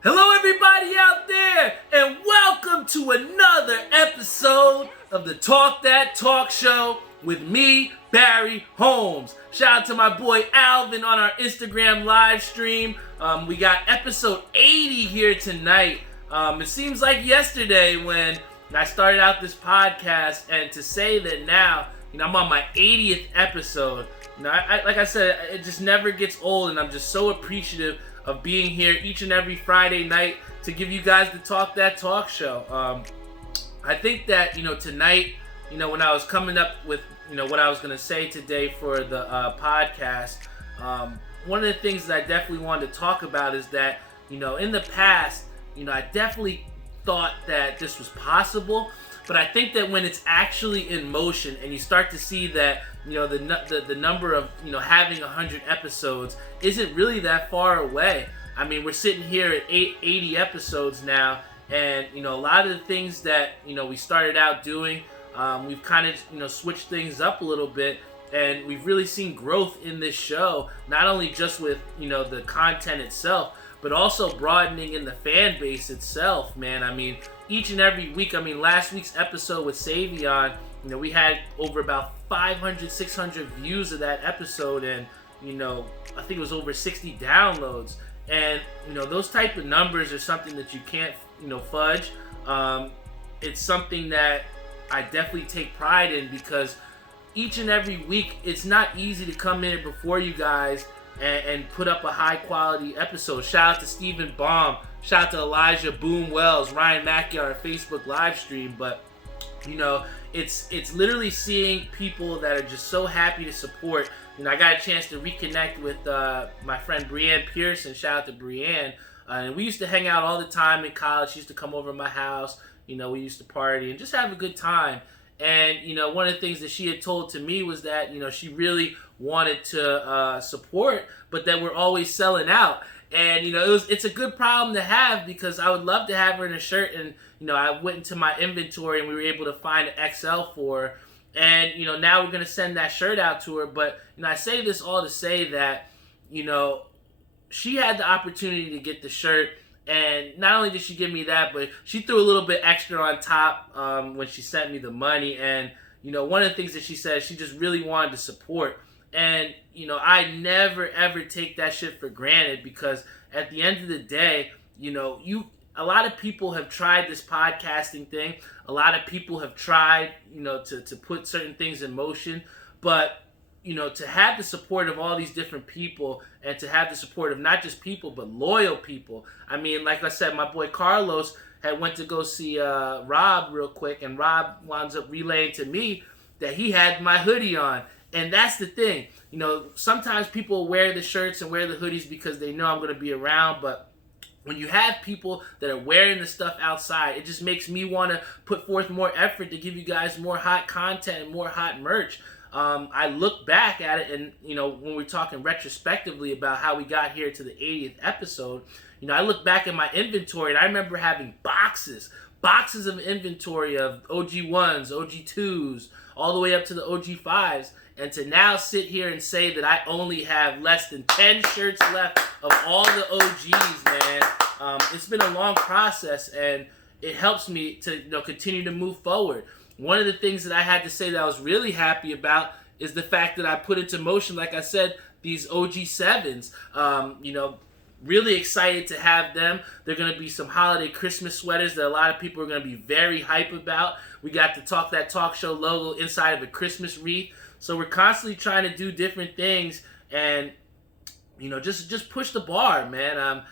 Hello, everybody out there, and welcome to another episode of the Talk That Talk Show with me, Barry Holmes. Shout out to my boy Alvin on our Instagram live stream. We got episode 80 here tonight. It seems like yesterday when I started out this podcast, and to say that now, I'm on my 80th episode. Like I said, it just never gets old, and I'm just so appreciative of being here each and every Friday night to give you guys the Talk That Talk Show. I think that, tonight, when I was coming up with, what I was going to say today for the podcast, one of the things that I definitely wanted to talk about is that, in the past, I definitely thought that this was possible, but I think that when it's actually in motion and you start to see that, the number of, having 100 episodes isn't really that far away. I mean, we're sitting here at 80 episodes now, and, a lot of the things that, we started out doing, we've kind of, switched things up a little bit, and we've really seen growth in this show, not only just with, the content itself, but also broadening in the fan base itself, man. I mean, each and every week, last week's episode with Savion, we had over about 500, 600 views of that episode, and, I think it was over 60 downloads. And, those type of numbers are something that you can't, fudge. It's something that I definitely take pride in, because each and every week, it's not easy to come in before you guys and put up a high quality episode. Shout out to Stephen Baum, shout out to Elijah Boom Wells, Ryan Mackey on our Facebook live stream. But it's literally seeing people that are just so happy to support. I got a chance to reconnect with my friend Brianne Pearson. Shout out to Brianne. And we used to hang out all the time in college. She used to come over to my house. We used to party and just have a good time. And, one of the things that she had told to me was that, she really wanted to support, but that we're always selling out. And, it's a good problem to have, because I would love to have her in a shirt. And, I went into my inventory and we were able to find an XL for her. And, now we're going to send that shirt out to her. But, I say this all to say that, she had the opportunity to get the shirt. And not only did she give me that, but she threw a little bit extra on top when she sent me the money. And, one of the things that she said, she just really wanted to support. And, I never, ever take that shit for granted, because at the end of the day, a lot of people have tried this podcasting thing. A lot of people have tried, to put certain things in motion. But, to have the support of all these different people, and to have the support of not just people, but loyal people. I mean, like I said, my boy Carlos had went to go see Rob real quick, and Rob winds up relaying to me that he had my hoodie on. And that's the thing. Sometimes people wear the shirts and wear the hoodies because they know I'm going to be around, but when you have people that are wearing the stuff outside, it just makes me want to put forth more effort to give you guys more hot content and more hot merch. I look back at it, and, when we're talking retrospectively about how we got here to the 80th episode, I look back at my inventory, and I remember having boxes of inventory of OG1s, OG2s, all the way up to the OG5s. And to now sit here and say that I only have less than 10 shirts left of all the OGs, man, it's been a long process, and it helps me to continue to move forward. One of the things that I had to say that I was really happy about is the fact that I put into motion, like I said, these OG7s. Really excited to have them. They're going to be some holiday Christmas sweaters that a lot of people are going to be very hype about. We got the Talk That Talk Show logo inside of a Christmas wreath. So we're constantly trying to do different things and, just push the bar, man.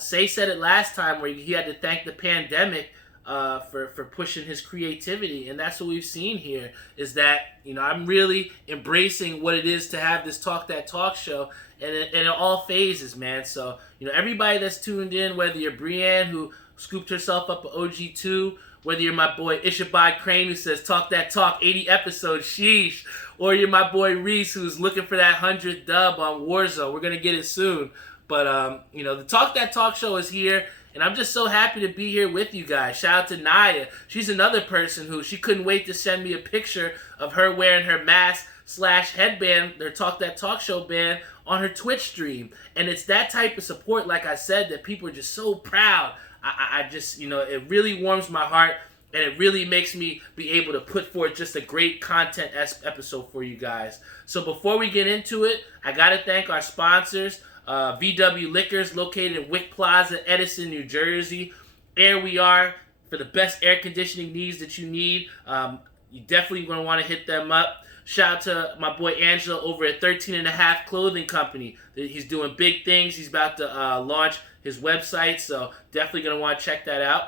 Say said it last time where he had to thank the pandemic for pushing his creativity, and that's what we've seen here, is that I'm really embracing what it is to have this Talk That Talk Show, and in all phases, man. So everybody that's tuned in, whether you're Brianne, who scooped herself up an OG2, whether you're my boy Ishabai Crane, who says Talk That Talk, 80 episodes, sheesh, or you're my boy Reese, who's looking for that 100th dub on Warzone. We're gonna get it soon. But the Talk That Talk Show is here, and I'm just so happy to be here with you guys. Shout out to Naya. She's another person who, she couldn't wait to send me a picture of her wearing her mask / headband, their Talk That Talk Show band, on her Twitch stream. And it's that type of support, like I said, that people are just so proud. I just, it really warms my heart, and it really makes me be able to put forth just a great content episode for you guys. So before we get into it, I got to thank our sponsors, VW Liquors, located in Wick Plaza, Edison, New Jersey. There we are for the best air conditioning needs that you need. You definitely going to want to hit them up. Shout out to my boy Angelo over at 13 and a Half Clothing Company. He's doing big things. He's about to launch his website, so definitely going to want to check that out.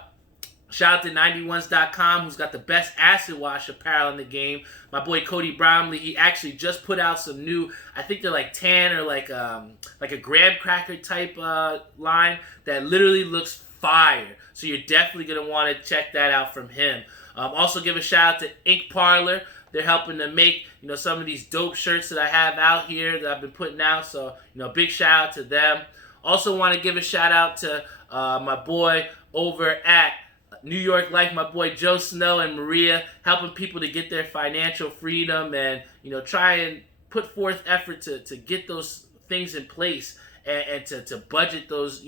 Shout out to 91s.com, who's got the best acid wash apparel in the game. My boy Cody Bromley, he actually just put out some new, I think they're like tan or like a graham cracker type line that literally looks fire. So you're definitely going to want to check that out from him. Also give a shout out to Ink Parlor. They're helping to make, some of these dope shirts that I have out here that I've been putting out. So, big shout out to them. Also want to give a shout out to my boy over at New York Life, my boy Joe Snow and Maria, helping people to get their financial freedom and, try and put forth effort to get those things in place and to budget those,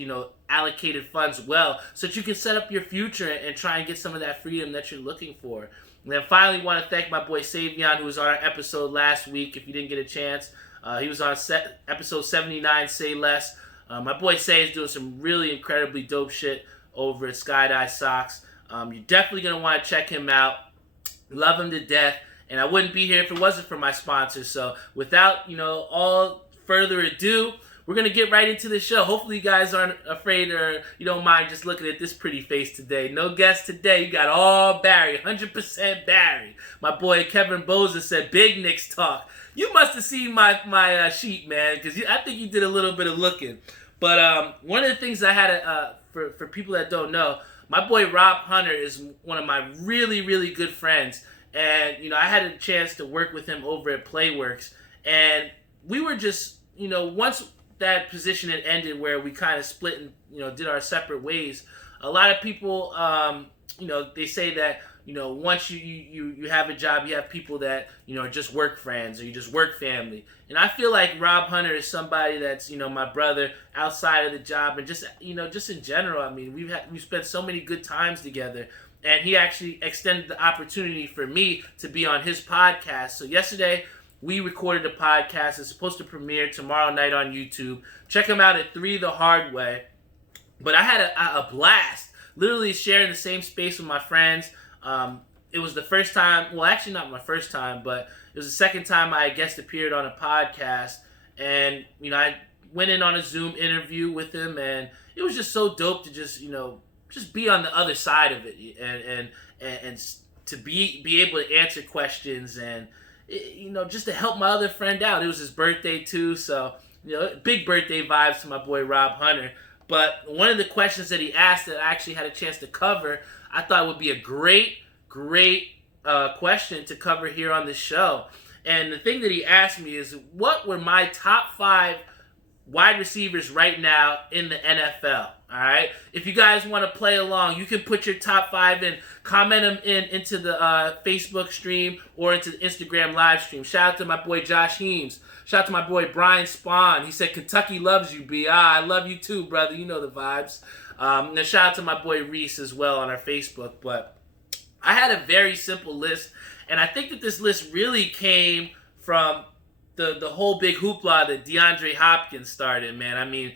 allocated funds well so that you can set up your future and try and get some of that freedom that you're looking for. And then finally want to thank my boy Savion, who was on our episode last week. If you didn't get a chance, he was on episode 79, Say Less. My boy Say is doing some really incredibly dope shit over at Skydive Socks. You're definitely going to want to check him out. Love him to death. And I wouldn't be here if it wasn't for my sponsors. So without, all further ado, we're going to get right into the show. Hopefully you guys aren't afraid or you don't mind just looking at this pretty face today. No guest today. You got all Barry. 100% Barry. My boy Kevin Boza said, big Knicks talk. You must have seen my sheet, man, because I think you did a little bit of looking. But one of the things I had, for people that don't know, my boy Rob Hunter is one of my really, really good friends. And, I had a chance to work with him over at Playworks. And we were just, once that position had ended where we kind of split and, did our separate ways, a lot of people, they say that, once you have a job, you have people that, are just work friends or you just work family. And I feel like Rob Hunter is somebody that's, my brother outside of the job and just, just in general. I mean, we've spent so many good times together, and he actually extended the opportunity for me to be on his podcast. So yesterday we recorded a podcast. It's supposed to premiere tomorrow night on YouTube. Check him out at 3 The Hard Way. But I had a blast, literally sharing the same space with my friends. It was the first time, well, actually not my first time, but it was the second time I guest appeared on a podcast. And, I went in on a Zoom interview with him, and it was just so dope to just, just be on the other side of it and to be able to answer questions and, just to help my other friend out. It was his birthday too, so, big birthday vibes to my boy Rob Hunter. But one of the questions that he asked that I actually had a chance to cover, I thought would be a great question to cover here on the show. And the thing that he asked me is, what were my top 5 wide receivers right now in the NFL? All right. If you guys want to play along, you can put your top 5 in, comment them into the Facebook stream or into the Instagram live stream. Shout out to my boy Josh Heems. Shout out to my boy Brian Spahn. He said, Kentucky loves you, B. I love you too, brother. You know the vibes. And then shout out to my boy Reese as well on our Facebook. But I had a very simple list, and I think that this list really came from the whole big hoopla that DeAndre Hopkins started, man. I mean,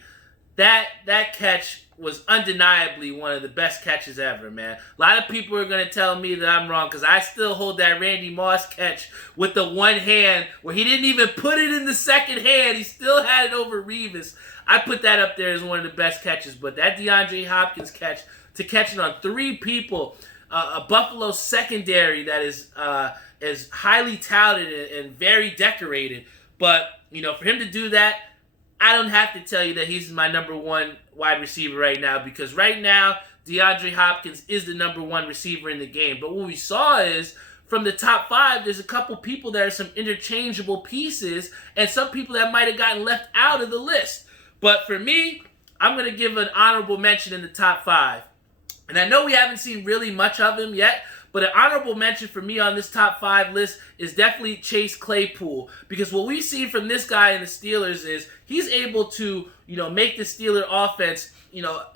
that catch was undeniably one of the best catches ever, man. A lot of people are going to tell me that I'm wrong because I still hold that Randy Moss catch with the one hand where he didn't even put it in the second hand. He still had it over Revis. I put that up there as one of the best catches, but that DeAndre Hopkins catch, to catch it on 3 people, a Buffalo secondary that is highly touted and very decorated. But, for him to do that, I don't have to tell you that he's my number 1 wide receiver right now, because right now, DeAndre Hopkins is the number 1 receiver in the game. But what we saw is, from the top 5, there's a couple people that are some interchangeable pieces, and some people that might have gotten left out of the list. But for me, I'm going to give an honorable mention in the top 5. And I know we haven't seen really much of him yet, But an honorable mention for me on this top 5 list is definitely Chase Claypool, because what we've seen from this guy in the Steelers is he's able to, make the Steeler offense,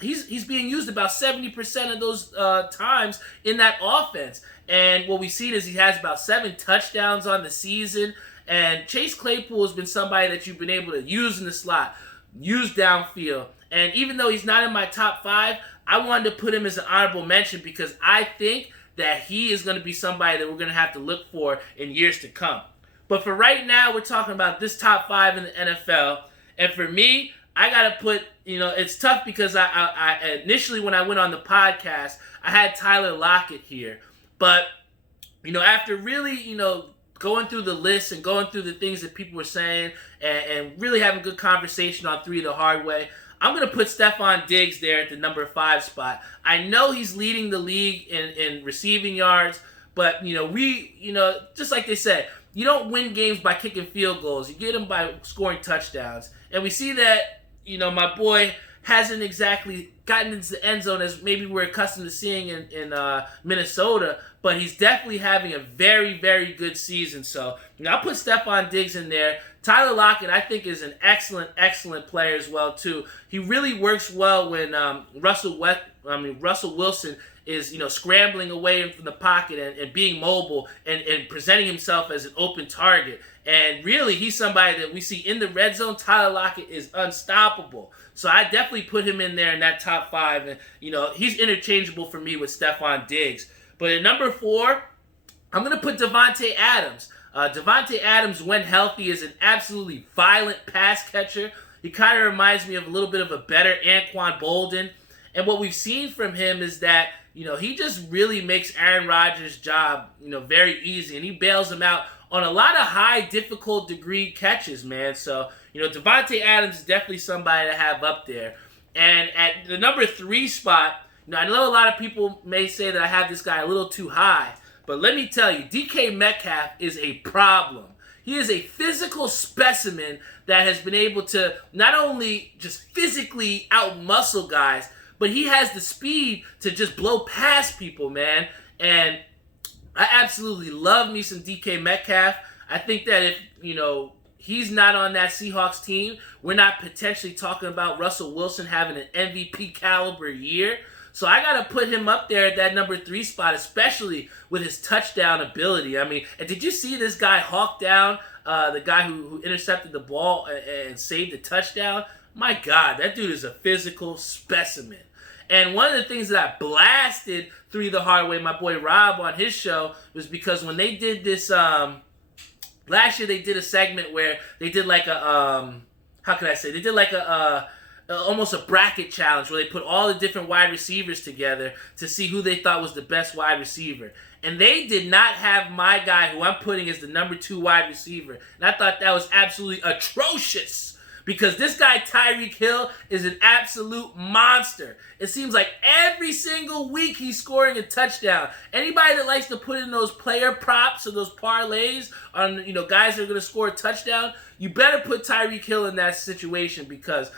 he's being used about 70% of those times in that offense. And what we've seen is he has about 7 touchdowns on the season. And Chase Claypool has been somebody that you've been able to use in the slot, use downfield. And even though he's not in my top 5, I wanted to put him as an honorable mention because I think that he is going to be somebody that we're going to have to look for in years to come. But for right now, we're talking about this top 5 in the NFL. And for me, I got to put, it's tough because I initially when I went on the podcast, I had Tyler Lockett here. But, after really, going through the list and going through the things that people were saying and really having good conversation on 3 the hard way, I'm going to put Stephon Diggs there at the number 5 spot. I know he's leading the league in receiving yards, but, just like they said, you don't win games by kicking field goals. You get them by scoring touchdowns. And we see that, my boy hasn't exactly gotten into the end zone as maybe we're accustomed to seeing in Minnesota, but he's definitely having a very, very good season. So, I'll put Stephon Diggs in there. Tyler Lockett, I think, is an excellent, excellent player as well, too. He really works well when Russell Wilson is, scrambling away from the pocket and being mobile and presenting himself as an open target. And really, he's somebody that we see in the red zone. Tyler Lockett is unstoppable. So I definitely put him in there in that top 5. And, he's interchangeable for me with Stephon Diggs. But at number 4, I'm going to put Davante Adams. Davante Adams, when healthy, is an absolutely violent pass catcher. He kind of reminds me of a little bit of a better Anquan Bolden. And what we've seen from him is that, he just really makes Aaron Rodgers' job, very easy. And he bails him out on a lot of high, difficult degree catches, man. So, Davante Adams is definitely somebody to have up there. And at the number 3 spot, I know a lot of people may say that I have this guy a little too high. But let me tell you, DK Metcalf is a problem. He is a physical specimen that has been able to not only just physically outmuscle guys, but he has the speed to just blow past people, man. And I absolutely love me some DK Metcalf. I think that if, he's not on that Seahawks team, we're not potentially talking about Russell Wilson having an MVP caliber year. So I got to put him up there at that number 3 spot, especially with his touchdown ability. I mean, and did you see this guy hawk down the guy who intercepted the ball and saved the touchdown? My God, that dude is a physical specimen. And one of the things that I blasted 3 the hard way, my boy Rob on his show, was because when they did this, last year they did a segment where they did like a, they did like almost a bracket challenge where they put all the different wide receivers together to see who they thought was the best wide receiver. And they did not have my guy, who I'm putting as the number 2 wide receiver. And I thought that was absolutely atrocious because this guy, Tyreek Hill, is an absolute monster. It seems like every single week he's scoring a touchdown. Anybody that likes to put in those player props or those parlays on, guys that are going to score a touchdown, you better put Tyreek Hill in that situation because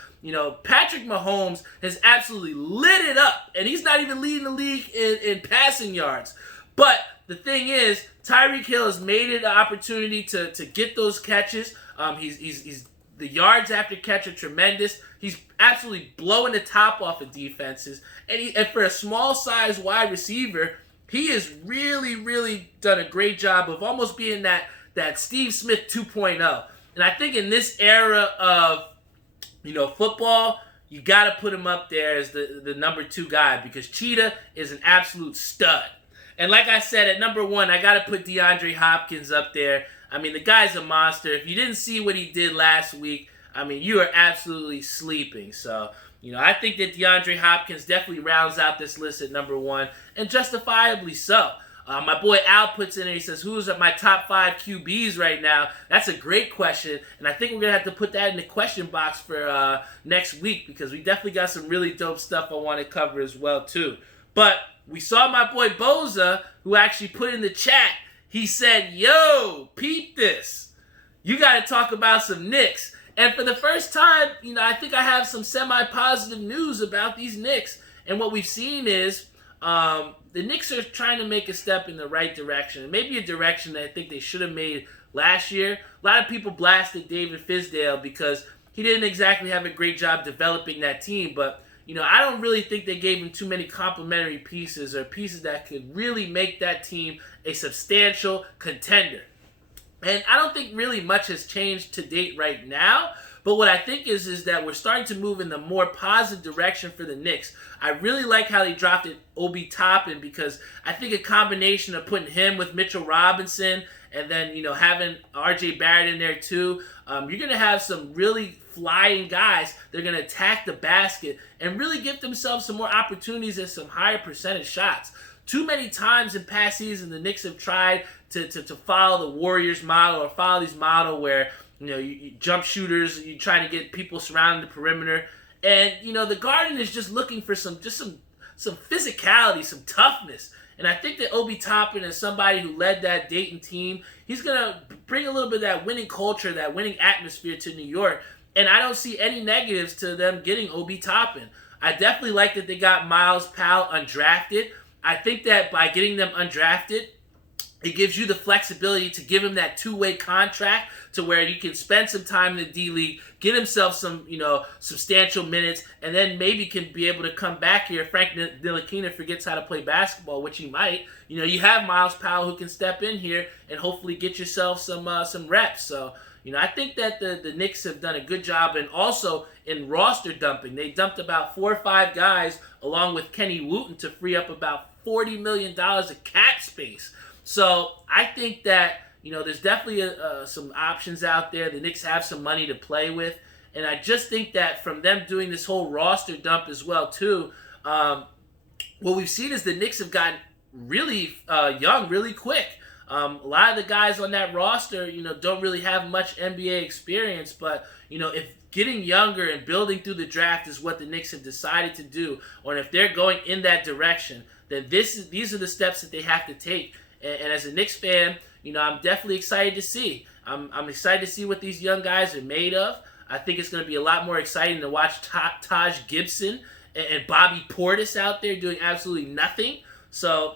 Patrick Mahomes has absolutely lit it up, and he's not even leading the league in passing yards. But the thing is, Tyreek Hill has made it an opportunity to get those catches. He's the yards after catch are tremendous. He's absolutely blowing the top off of defenses, and for a small size wide receiver, he has really, really done a great job of almost being that Steve Smith 2.0. And I think in this era of football, you got to put him up there as the number 2 guy because Cheetah is an absolute stud. And like I said, at number 1, I got to put DeAndre Hopkins up there. I mean, the guy's a monster. If you didn't see what he did last week, I mean, you are absolutely sleeping. So, I think that DeAndre Hopkins definitely rounds out this list at number 1, and justifiably so. My boy Al puts in there, he says, who's at my top 5 QBs right now? That's a great question, and I think we're going to have to put that in the question box for next week because we definitely got some really dope stuff I want to cover as well, too. But we saw my boy Boza, who actually put in the chat, he said, yo, peep this. You got to talk about some Knicks. And for the first time, I think I have some semi-positive news about these Knicks. And what we've seen is the Knicks are trying to make a step in the right direction, and maybe a direction that I think they should have made last year. A lot of people blasted David Fizdale because he didn't exactly have a great job developing that team, but I don't really think they gave him too many complementary pieces or pieces that could really make that team a substantial contender. And I don't think really much has changed to date right now. But what I think is that we're starting to move in the more positive direction for the Knicks. I really like how they drafted Obi Toppin because I think a combination of putting him with Mitchell Robinson and then, having R.J. Barrett in there too, you're going to have some really flying guys. They're going to attack the basket and really give themselves some more opportunities and some higher percentage shots. Too many times in past seasons, the Knicks have tried to follow the Warriors model or follow these model where, you jump shooters, you're trying to get people surrounding the perimeter. And, the Garden is just looking for some physicality, some toughness. And I think that Obi Toppin is somebody who led that Dayton team. He's going to bring a little bit of that winning culture, that winning atmosphere to New York. And I don't see any negatives to them getting Obi Toppin. I definitely like that they got Miles Powell undrafted. I think that by getting them undrafted, it gives you the flexibility to give him that two-way contract to where you can spend some time in the D-League, get himself some, substantial minutes, and then maybe can be able to come back here. Frank Ntilikina forgets how to play basketball, which he might. You have Miles Powell who can step in here and hopefully get yourself some reps. So, I think that the Knicks have done a good job, and also in roster dumping. They dumped about 4 or 5 guys along with Kenny Wooten to free up about $40 million of cap space. So I think that, there's definitely some options out there. The Knicks have some money to play with. And I just think that from them doing this whole roster dump as well, too, what we've seen is the Knicks have gotten really young really quick. A lot of the guys on that roster, don't really have much NBA experience. But, if getting younger and building through the draft is what the Knicks have decided to do, or if they're going in that direction, then these are the steps that they have to take. And as a Knicks fan, I'm definitely excited to see. I'm excited to see what these young guys are made of. I think it's going to be a lot more exciting to watch Taj Gibson and Bobby Portis out there doing absolutely nothing. So,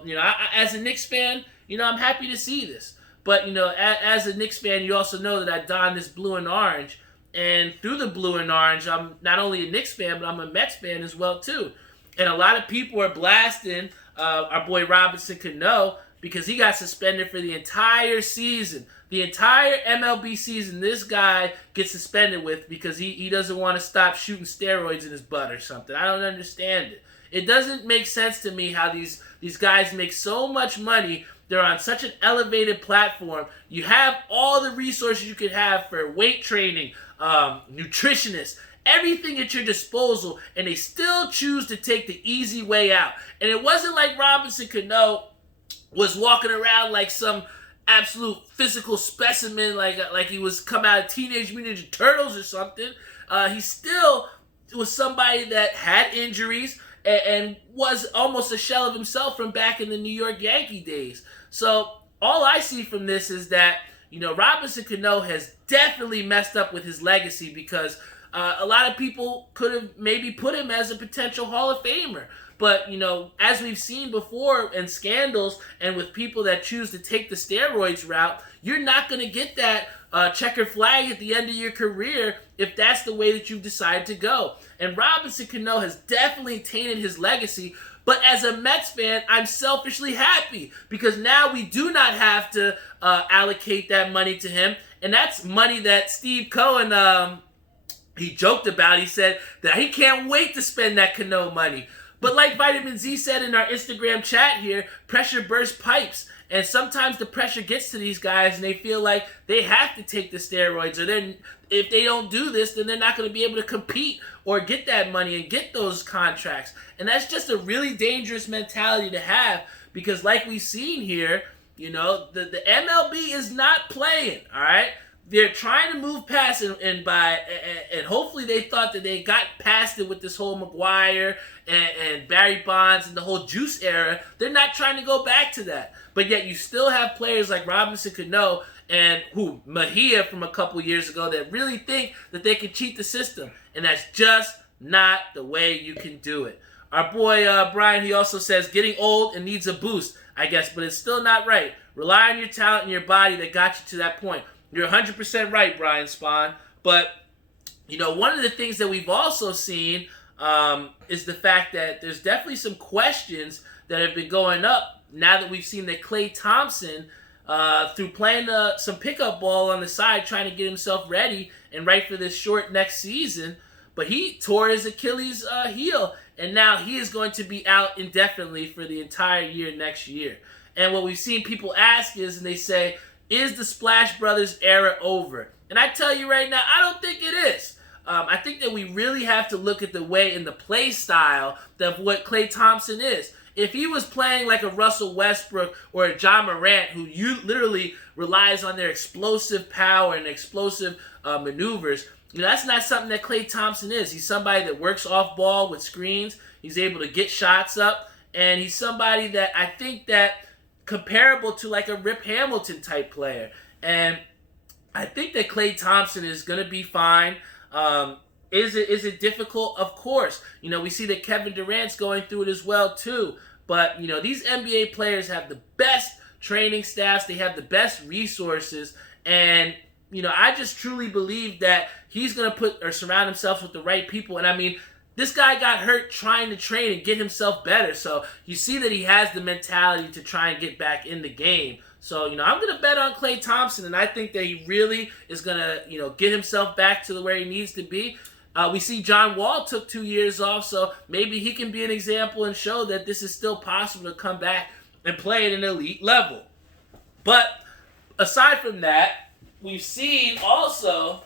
as a Knicks fan, I'm happy to see this. But, as a Knicks fan, you also know that I don this blue and orange. And through the blue and orange, I'm not only a Knicks fan, but I'm a Mets fan as well, too. And a lot of people are blasting our boy Robinson Cano because he got suspended for the entire season. The entire MLB season, this guy gets suspended with because he doesn't want to stop shooting steroids in his butt or something. I don't understand it. It doesn't make sense to me how these guys make so much money. They're on such an elevated platform. You have all the resources you could have for weight training, nutritionists, everything at your disposal, and they still choose to take the easy way out. And it wasn't like Robinson Cano was walking around like some absolute physical specimen, like he was come out of Teenage Mutant Ninja Turtles or something. He still was somebody that had injuries and was almost a shell of himself from back in the New York Yankee days. So all I see from this is that, Robinson Cano has definitely messed up with his legacy because a lot of people could have maybe put him as a potential Hall of Famer. But, as we've seen before in scandals and with people that choose to take the steroids route, you're not going to get that checkered flag at the end of your career if that's the way that you've decided to go. And Robinson Cano has definitely tainted his legacy. But as a Mets fan, I'm selfishly happy because now we do not have to allocate that money to him. And that's money that Steve Cohen, he joked about. He said that he can't wait to spend that Cano money. But like Vitamin Z said in our Instagram chat here, pressure bursts pipes. And sometimes the pressure gets to these guys and they feel like they have to take the steroids. Or then if they don't do this, then they're not going to be able to compete or get that money and get those contracts. And that's just a really dangerous mentality to have because like we've seen here, the MLB is not playing, all right? They're trying to move past and hopefully they thought that they got past it with this whole McGuire and Barry Bonds and the whole Juice era. They're not trying to go back to that. But yet you still have players like Robinson Cano and Mejia from a couple years ago that really think that they can cheat the system. And that's just not the way you can do it. Our boy Brian, he also says, getting old and needs a boost, I guess, but it's still not right. Rely on your talent and your body that got you to that point. You're 100% right, Brian Spahn. But, one of the things that we've also seen is the fact that there's definitely some questions that have been going up now that we've seen that Klay Thompson, through playing some pickup ball on the side, trying to get himself ready and right for this short next season, but he tore his Achilles heel, and now he is going to be out indefinitely for the entire year next year. And what we've seen people ask is, and they say, is the Splash Brothers era over? And I tell you right now, I don't think it is. I think that we really have to look at the way and the play style of what Klay Thompson is. If he was playing like a Russell Westbrook or a John Morant, who literally relies on their explosive power and explosive maneuvers, that's not something that Klay Thompson is. He's somebody that works off ball with screens. He's able to get shots up, and he's somebody that I think that comparable to like a Rip Hamilton type player. And I think that Klay Thompson is going to be fine. Is it difficult? Of course. We see that Kevin Durant's going through it as well too. But, these NBA players have the best training staffs. They have the best resources. And, I just truly believe that he's going to surround himself with the right people. And I mean, this guy got hurt trying to train and get himself better. So you see that he has the mentality to try and get back in the game. So, I'm going to bet on Klay Thompson, and I think that he really is going to, get himself back to where he needs to be. We see John Wall took 2 years off, so maybe he can be an example and show that this is still possible to come back and play at an elite level. But aside from that, we've seen also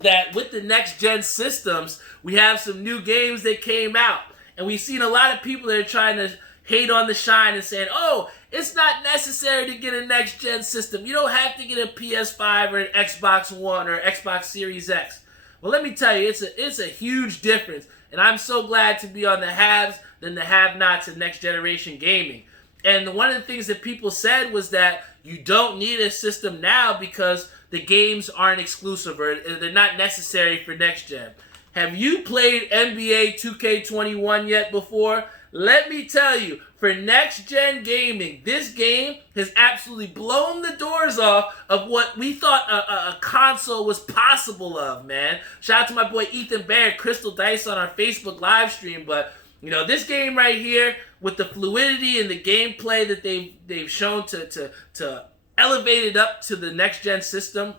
that with the next-gen systems, we have some new games that came out. And we've seen a lot of people that are trying to hate on the shine and saying, oh, it's not necessary to get a next-gen system. You don't have to get a PS5 or an Xbox One or Xbox Series X. Well, let me tell you, it's a huge difference. And I'm so glad to be on the haves than the have-nots of next-generation gaming. And one of the things that people said was that you don't need a system now because the games aren't exclusive or they're not necessary for next-gen. Have you played NBA 2K21 yet before? Let me tell you, for next-gen gaming, this game has absolutely blown the doors off of what we thought a console was possible of, man. Shout out to my boy Ethan Bear, Crystal Dice on our Facebook live stream, but this game right here, with the fluidity and the gameplay that they've shown to elevate it up to the next-gen system,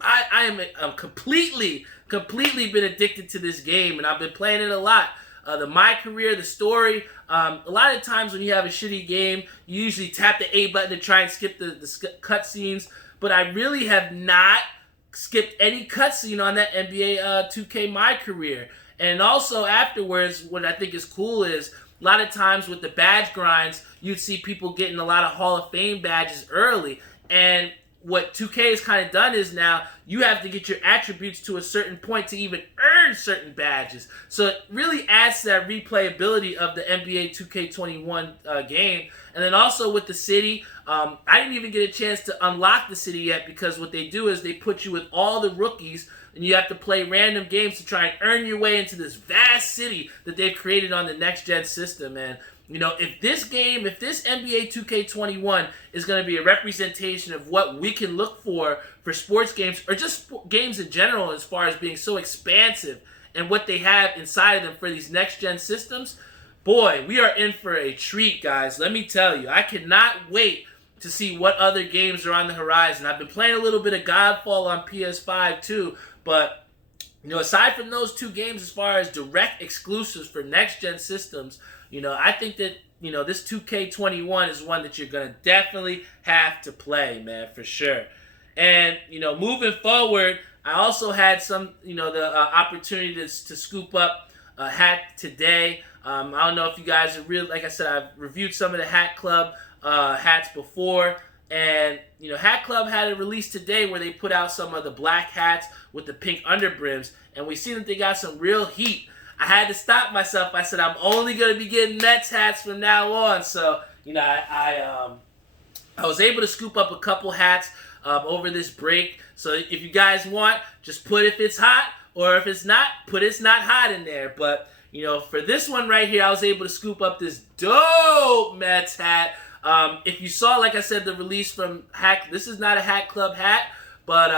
I'm completely been addicted to this game, and I've been playing it a lot. My career, the story, a lot of times when you have a shitty game, you usually tap the A button to try and skip the cutscenes, but I really have not skipped any cutscene on that NBA 2K My Career. And also afterwards, what I think is cool is a lot of times with the badge grinds, you'd see people getting a lot of Hall of Fame badges early. And what 2K has kind of done is now you have to get your attributes to a certain point to even earn certain badges. So it really adds to that replayability of the NBA 2K21 game. And then also with the city, I didn't even get a chance to unlock the city yet because what they do is they put you with all the rookies and you have to play random games to try and earn your way into this vast city that they've created on the next-gen system. And if this NBA 2K21 is going to be a representation of what we can look for sports games, or just games in general as far as being so expansive and what they have inside of them for these next-gen systems, boy, we are in for a treat, guys. Let me tell you, I cannot wait to see what other games are on the horizon. I've been playing a little bit of Godfall on PS5 too, but aside from those two games as far as direct exclusives for next-gen systems, I think that, this 2K21 is one that you're going to definitely have to play, man, for sure. And, moving forward, I also had some, the opportunity to scoop up a hat today. I don't know if you guys are really, like I said, I've reviewed some of the Hat Club hats before. And, Hat Club had a release today where they put out some of the black hats with the pink underbrims. And we see that they got some real heat. I had to stop myself. I said, I'm only going to be getting Mets hats from now on. So, I was able to scoop up a couple hats over this break. So if you guys want, just put if it's hot, or if it's not, put it's not hot in there. But, For this one right here, I was able to scoop up this dope Mets hat. If you saw, like I said, the release from Hack, this is not a Hat Club hat, but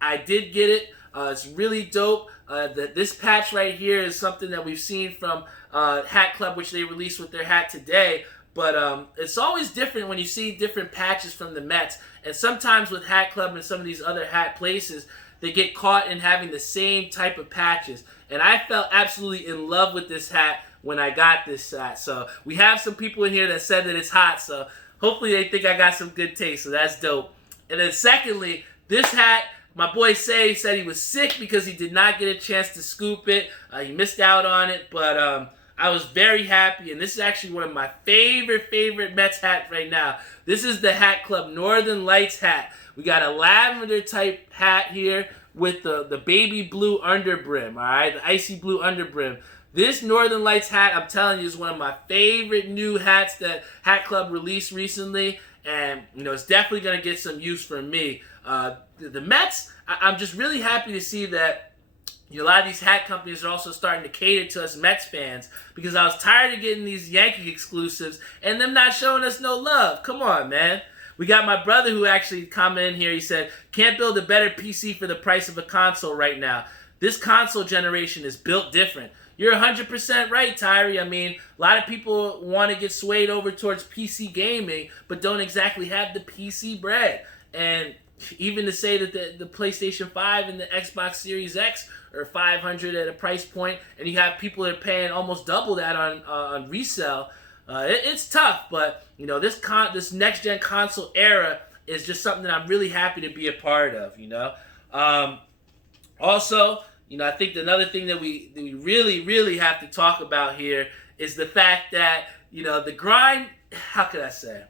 I did get it. It's really dope. This patch right here is something that we've seen from Hat Club, which they released with their hat today. But it's always different when you see different patches from the Mets. And sometimes with Hat Club and some of these other hat places, they get caught in having the same type of patches. And I felt absolutely in love with this hat when I got this hat. So we have some people in here that said that it's hot. So hopefully they think I got some good taste. So that's dope. And then secondly, this hat, my boy said he was sick because he did not get a chance to scoop it. He missed out on it. But I was very happy, and this is actually one of my favorite Mets hats right now. This is the Hat Club Northern Lights hat. We got a lavender type hat here with the baby blue underbrim, all right? The icy blue underbrim. This Northern Lights hat, I'm telling you, is one of my favorite new hats that Hat Club released recently, and it's definitely going to get some use from me. The Mets, I'm just really happy to see that a lot of these hat companies are also starting to cater to us Mets fans, because I was tired of getting these Yankee exclusives and them not showing us no love. Come on, man. We got my brother who actually commented in here. He said, can't build a better PC for the price of a console right now. This console generation is built different. You're 100% right, Tyree. I mean, a lot of people want to get swayed over towards PC gaming, but don't exactly have the PC bread. And even to say that the PlayStation 5 and the Xbox Series X are $500 at a price point, and you have people that are paying almost double that on resale, it's tough. But this next gen console era is just something that I'm really happy to be a part of. Also, I think another thing that we really have to talk about here is the fact that the grind. How could I say?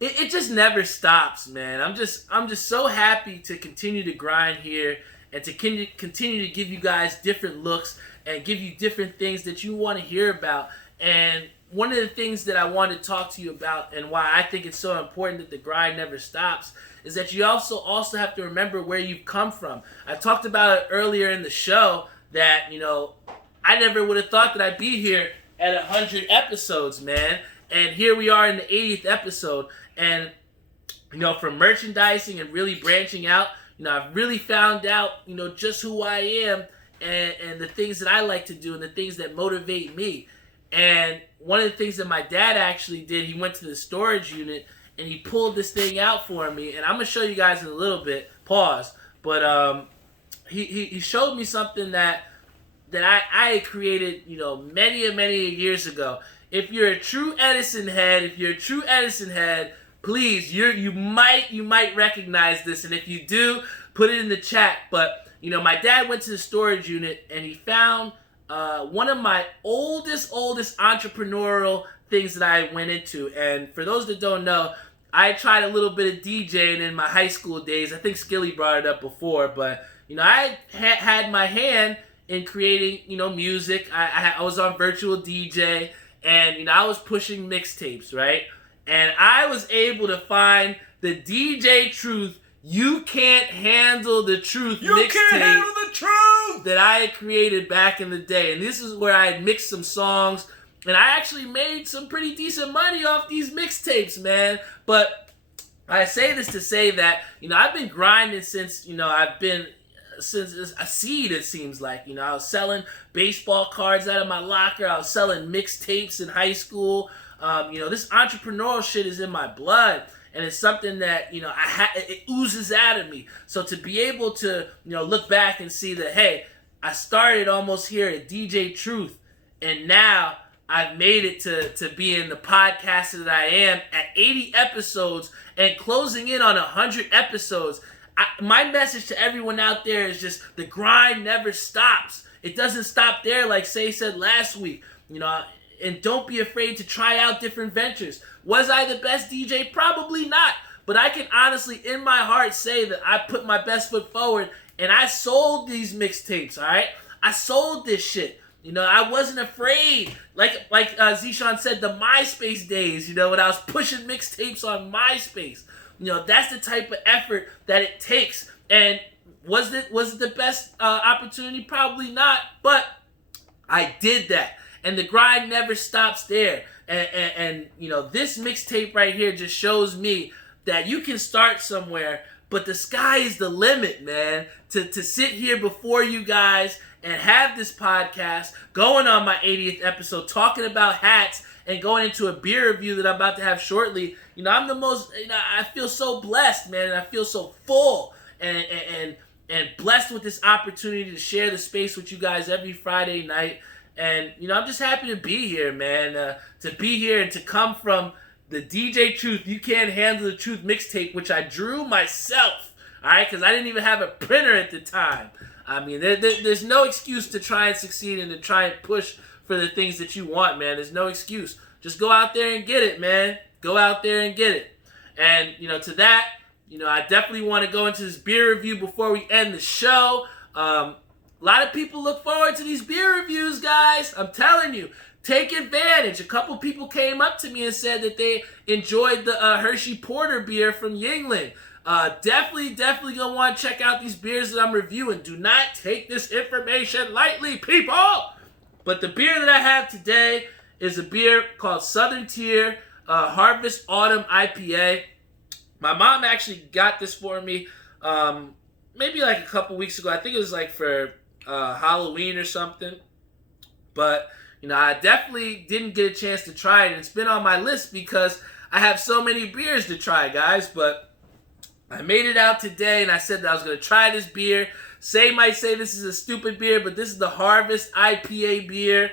It just never stops, man. I'm just so happy to continue to grind here and to continue to give you guys different looks and give you different things that you want to hear about. And one of the things that I want to talk to you about, and why I think it's so important that the grind never stops, is that you also have to remember where you've come from. I talked about it earlier in the show that I never would have thought that I'd be here at 100 episodes, man. And here we are in the 80th episode. And, from merchandising and really branching out, I've really found out, just who I am and the things that I like to do and the things that motivate me. And one of the things that my dad actually did, he went to the storage unit and he pulled this thing out for me. And I'm going to show you guys in a little bit. Pause. But he showed me something that I created, many years ago. If you're a true Edison head, please, you might recognize this, and if you do, put it in the chat. But my dad went to the storage unit and he found one of my oldest entrepreneurial things that I went into. And for those that don't know, I tried a little bit of DJing in my high school days. I think Skilly brought it up before, but I had my hand in creating music. I was on virtual DJ, and I was pushing mixtapes, right? And I was able to find the DJ Truth You Can't Handle the Truth mixtape that I had created back in the day. And this is where I had mixed some songs, and I actually made some pretty decent money off these mixtapes, man. But I say this to say that, I've been grinding since, since a seed, it seems like. I was selling baseball cards out of my locker. I was selling mixtapes in high school. This entrepreneurial shit is in my blood, and it's something that it oozes out of me. So to be able to look back and see that, hey, I started almost here at DJ Truth, and now I've made it to be in the podcast that I am at 80 episodes and closing in on 100 episodes. My message to everyone out there is just the grind never stops. It doesn't stop there, like Say said last week. And don't be afraid to try out different ventures. Was I the best DJ? Probably not. But I can honestly, in my heart, say that I put my best foot forward, and I sold these mixtapes, all right? I sold this shit. I wasn't afraid. Like Zishan said, the MySpace days, when I was pushing mixtapes on MySpace. That's the type of effort that it takes. And was it the best opportunity? Probably not. But I did that. And the grind never stops there. And this mixtape right here just shows me that you can start somewhere, but the sky is the limit, man. To sit here before you guys and have this podcast going on my 80th episode, talking about hats and going into a beer review that I'm about to have shortly. I'm the most, I feel so blessed, man, and I feel so full and blessed with this opportunity to share the space with you guys every Friday night. And, I'm just happy to be here, man, to be here and to come from the DJ Truth, You Can't Handle the Truth mixtape, which I drew myself, all right, because I didn't even have a printer at the time. I mean, there's no excuse to try and succeed and to try and push for the things that you want, man. There's no excuse. Just go out there and get it, man. Go out there and get it. And, to that, I definitely want to go into this beer review before we end the show. A lot of people look forward to these beer reviews, guys. I'm telling you. Take advantage. A couple people came up to me and said that they enjoyed the Hershey Porter beer from Yuengling. Definitely going to want to check out these beers that I'm reviewing. Do not take this information lightly, people. But the beer that I have today is a beer called Southern Tier Harvest Autumn IPA. My mom actually got this for me maybe like a couple weeks ago. I think it was like for Halloween or something. But I definitely didn't get a chance to try it. And it's been on my list because I have so many beers to try, guys. But I made it out today, and I said that I was going to try this beer. Might say this is a stupid beer, but this is the Harvest IPA beer.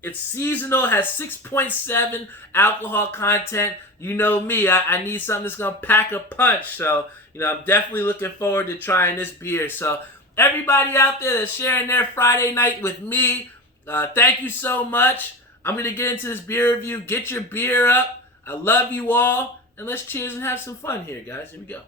It's seasonal, has 6.7 alcohol content. You know me, I need something that's going to pack a punch. So, I'm definitely looking forward to trying this beer. So, everybody out there that's sharing their Friday night with me, thank you so much. I'm going to get into this beer review. Get your beer up. I love you all. And let's cheers and have some fun here, guys. Here we go.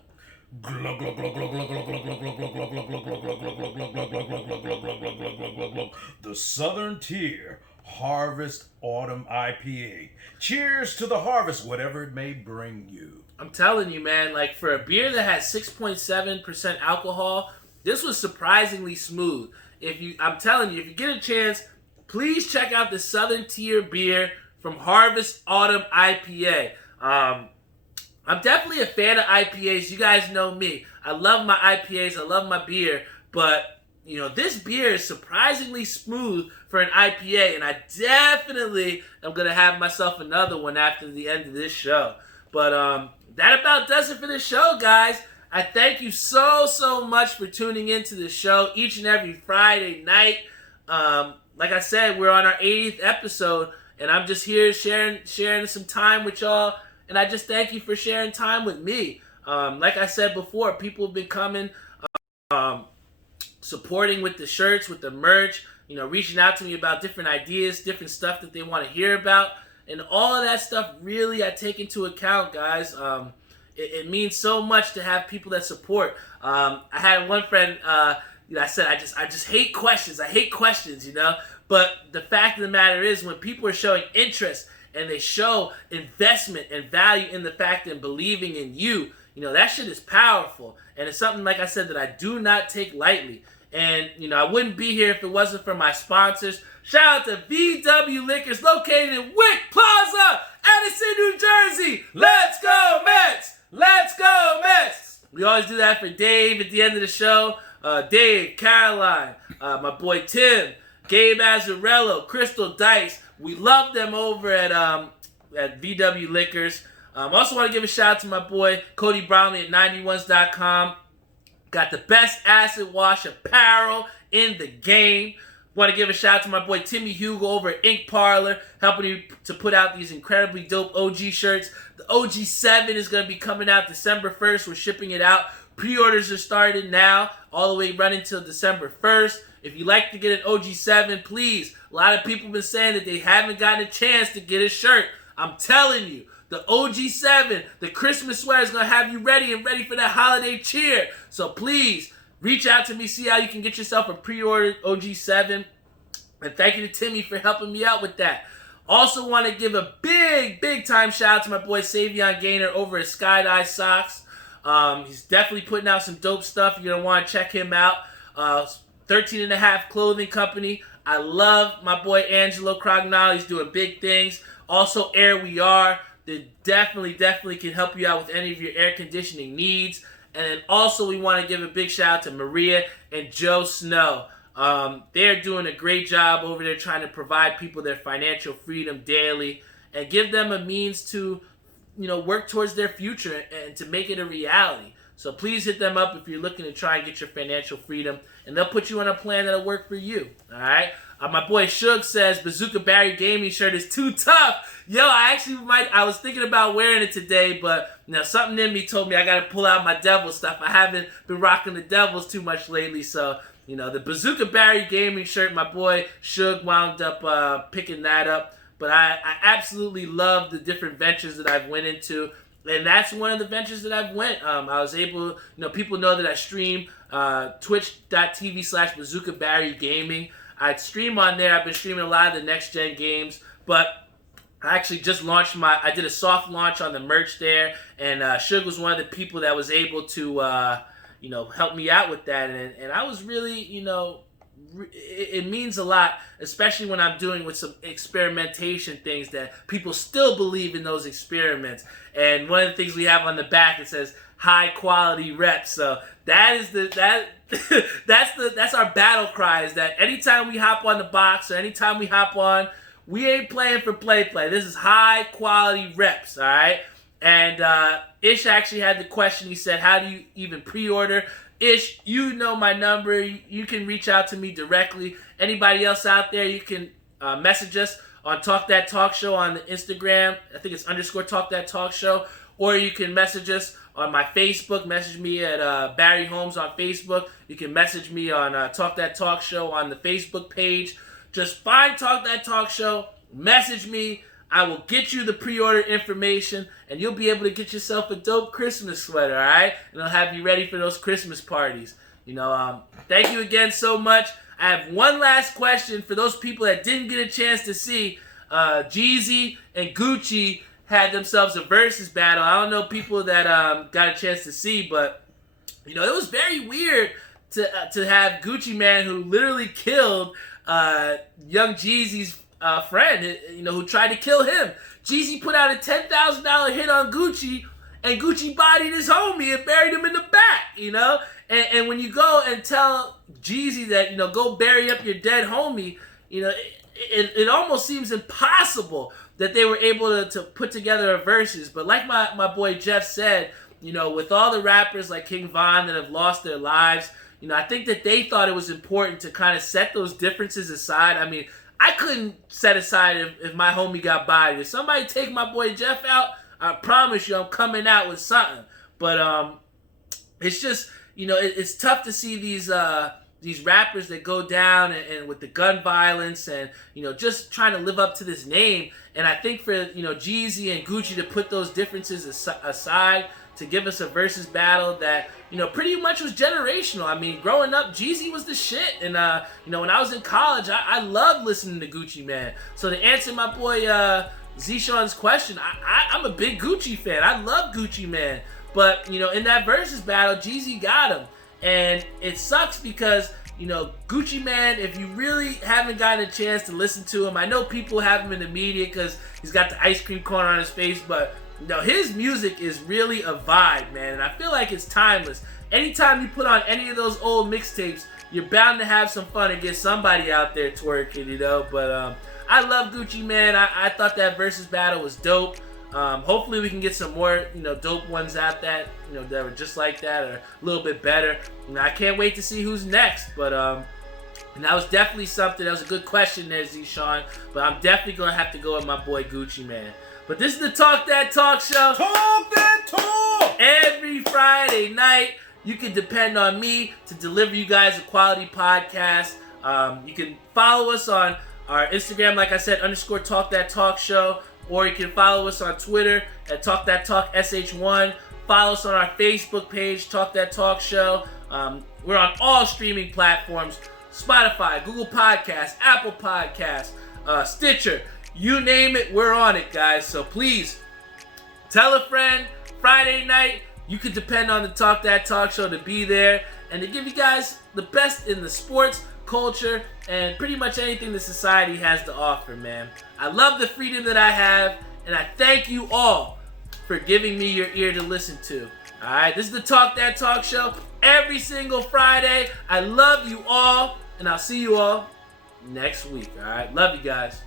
The Southern Tier Harvest Autumn IPA. Cheers to the harvest, whatever it may bring you. I'm telling you, man, like for a beer that has 6.7% alcohol, this was surprisingly smooth. I'm telling you, if you get a chance, please check out the Southern Tier beer from Harvest Autumn IPA. I'm definitely a fan of IPAs. You guys know me. I love my IPAs. I love my beer. But, this beer is surprisingly smooth for an IPA. And I definitely am going to have myself another one after the end of this show. But that about does it for the show, guys. I thank you so much for tuning into the show each and every Friday night. Like I said, we're on our 80th episode. And I'm just here sharing some time with y'all. And I just thank you for sharing time with me. Like I said before, people have been coming, supporting with the shirts, with the merch, reaching out to me about different ideas, different stuff that they want to hear about. And all of that stuff really I take into account, guys. It means so much to have people that support. I had one friend, I said, I just hate questions. I hate questions, But the fact of the matter is when people are showing interest and they show investment and value in the fact and believing in you, that shit is powerful. And it's something, like I said, that I do not take lightly. And, I wouldn't be here if it wasn't for my sponsors. Shout out to VW Liquors, located in Wick Plaza, Addison, New Jersey. Let's go, Mets! Let's go, Mets! We always do that for Dave at the end of the show. Dave, Caroline, my boy Tim, Gabe Azzarello, Crystal Dice. We love them over at VW Liquors. Also want to give a shout out to my boy Cody Brownlee at 91s.com. Got the best acid wash apparel in the game. Want to give a shout out to my boy Timmy Hugo over at Ink Parlor, helping me to put out these incredibly dope OG shirts. The OG 7 is going to be coming out December 1st. We're shipping it out. Pre-orders are started now, all the way running till December 1st. If you'd like to get an OG 7, please. A lot of people have been saying that they haven't gotten a chance to get a shirt. I'm telling you, the OG 7, the Christmas sweater is going to have you ready for that holiday cheer. So please, reach out to me, see how you can get yourself a pre-ordered OG 7. And thank you to Timmy for helping me out with that. Also want to give a big time shout out to my boy Savion Gaynor over at Skydive Socks. He's definitely putting out some dope stuff. You're going to want to check him out. 13 and a half clothing company. I love my boy Angelo Crognale. He's doing big things. Also, Air We Are. They definitely can help you out with any of your air conditioning needs. And then also we want to give a big shout out to Maria and Joe Snow. They're doing a great job over there trying to provide people their financial freedom daily and give them a means to, work towards their future and to make it a reality. So please hit them up if you're looking to try and get your financial freedom, and they'll put you on a plan that'll work for you. All right. My boy Suge says Bazooka Barry gaming shirt is too tough. Yo, I was thinking about wearing it today, but something in me told me I gotta pull out my Devil stuff. I haven't been rocking the Devils too much lately, so the Bazooka Barry gaming shirt, my boy Suge wound up picking that up. But I absolutely love the different ventures that I've went into. And that's one of the ventures that I've went. I was able, people know that I stream twitch.tv/Bazooka Barry Gaming. I stream on there. I've been streaming a lot of the next gen games, but I actually just launched I did a soft launch on the merch there, and Suge was one of the people that was able to, help me out with that, and I was really, it means a lot, especially when I'm doing with some experimentation things that people still believe in those experiments. And one of the things we have on the back, it says high quality reps. So that's our battle cry, is that anytime we hop on the box or anytime we hop on, we ain't playing for play. This is high quality reps, all right? And Ish actually had the question. He said, how do you even pre-order? Ish, you know my number. You can reach out to me directly. Anybody else out there, you can message us on Talk That Talk Show on the Instagram. I think it's _Talk That Talk Show. Or you can message us on my Facebook. Message me at Barry Holmes on Facebook. You can message me on Talk That Talk Show on the Facebook page. Just find Talk That Talk Show. Message me. I will get you the pre-order information, and you'll be able to get yourself a dope Christmas sweater, all right? And I'll have you ready for those Christmas parties. Thank you again so much. I have one last question for those people that didn't get a chance to see. Jeezy and Gucci had themselves a versus battle. I don't know people that got a chance to see, but it was very weird to have Gucci Man, who literally killed young Jeezy's friend, who tried to kill him. Jeezy put out a $10,000 hit on Gucci, and Gucci bodied his homie and buried him in the back, And when you go and tell Jeezy that, go bury up your dead homie, it almost seems impossible that they were able to put together a versus. But like my boy Jeff said, with all the rappers like King Von that have lost their lives, I think that they thought it was important to kind of set those differences aside. I mean, I couldn't set aside if my homie got bodied. If somebody take my boy Jeff out, I promise you I'm coming out with something. But it's just, it's tough to see these rappers that go down and with the gun violence and, just trying to live up to this name. And I think for, Jeezy and Gucci to put those differences aside, to give us a versus battle that, pretty much was generational. I mean, growing up, Jeezy was the shit. And, when I was in college, I loved listening to Gucci Man. So to answer my boy Z-Sean's question, I'm a big Gucci fan. I love Gucci Man. But, in that versus battle, Jeezy got him. And it sucks because, Gucci Man, if you really haven't gotten a chance to listen to him, I know people have him in the media because he's got the ice cream cone on his face, but his music is really a vibe, man, and I feel like it's timeless. Anytime you put on any of those old mixtapes, you're bound to have some fun and get somebody out there twerking, But I love Gucci Man. I thought that versus battle was dope. Hopefully we can get some more, dope ones out that were just like that or a little bit better. I can't wait to see who's next. But and that was definitely something. That was a good question there, Z-Sean. But I'm definitely gonna have to go with my boy Gucci Man. But this is the Talk That Talk Show. Talk that talk! Every Friday night, you can depend on me to deliver you guys a quality podcast. You can follow us on our Instagram, like I said, _Talk That Talk Show. Or you can follow us on Twitter at Talk That Talk SH1. Follow us on our Facebook page, Talk That Talk Show. We're on all streaming platforms. Spotify, Google Podcasts, Apple Podcasts, Stitcher. You name it, we're on it, guys. So please, tell a friend. Friday night, you can depend on the Talk That Talk Show to be there and to give you guys the best in the sports, culture, and pretty much anything that society has to offer, man. I love the freedom that I have, and I thank you all for giving me your ear to listen to. Alright, this is the Talk That Talk Show every single Friday. I love you all, and I'll see you all next week. Alright, love you guys.